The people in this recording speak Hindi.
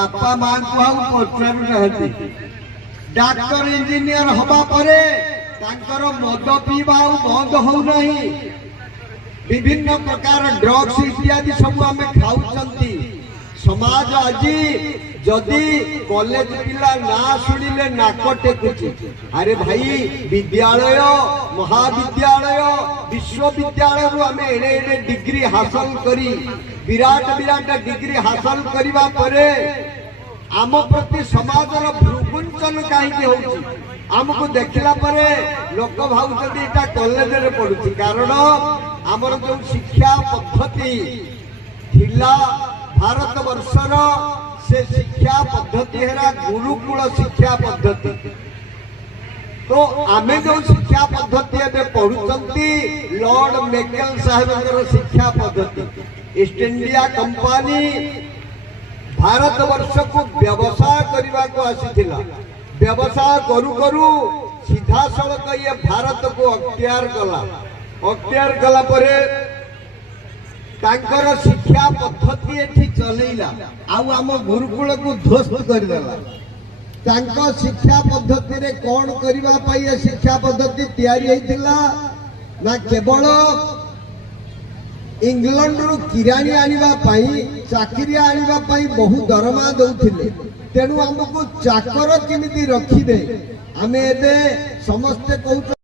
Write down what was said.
बापा माँ को पचारू डाक्टर इंजीनियर हवा परे मद पीवा बंद हो नहीं विभिन्न प्रकार ड्रग्स इत्यादि सब आम खाऊ समाज आज जदि कॉलेज पिला ना शुणिले नाक टेकुची अरे भाई विद्यालय महाविद्यालय विश्वविद्यालय आम एड़े एड़े डिग्री हासिल करी विराट विराट डिग्री हासिल करबा परे आम प्रति समाजर भ्रुकुंचन कहीं हो आमको देखला परे लोक भावुଛନ୍ତି एटा कॉलेज रे पढुची कारण आमर जो शिक्षा पद्धति थिला भारत वर्षर से शिक्षा पद्धति है गुरुकुल शिक्षा पद्धति तो आमे जो शिक्षा पद्धति एबे पढुचंती लॉर्ड मेकेल साहेब शिक्षा पद्धति ईस्ट इंडिया कंपनी भारत वर्ष को व्यवसाय करने को आसीथिला व्यवसाय करू करू सीधा सड़क ये भारत को अख्तियार कला परे तांकर शिक्षा पद्धति एठी चलेला आउ आम गुरुकुल को ध्वस्त कर देला तांको शिक्षा पद्धति रे कोन करबा पाई शिक्षा पद्धति तैयारी हेतिला ना केवल इंग्लैंड रु किराणी आनिबा पाई चाकरी आनिबा पाई बहु दरमा दउथिले तेणु हमको चाकर केमिति रखिबे आमे एबे समस्त कहू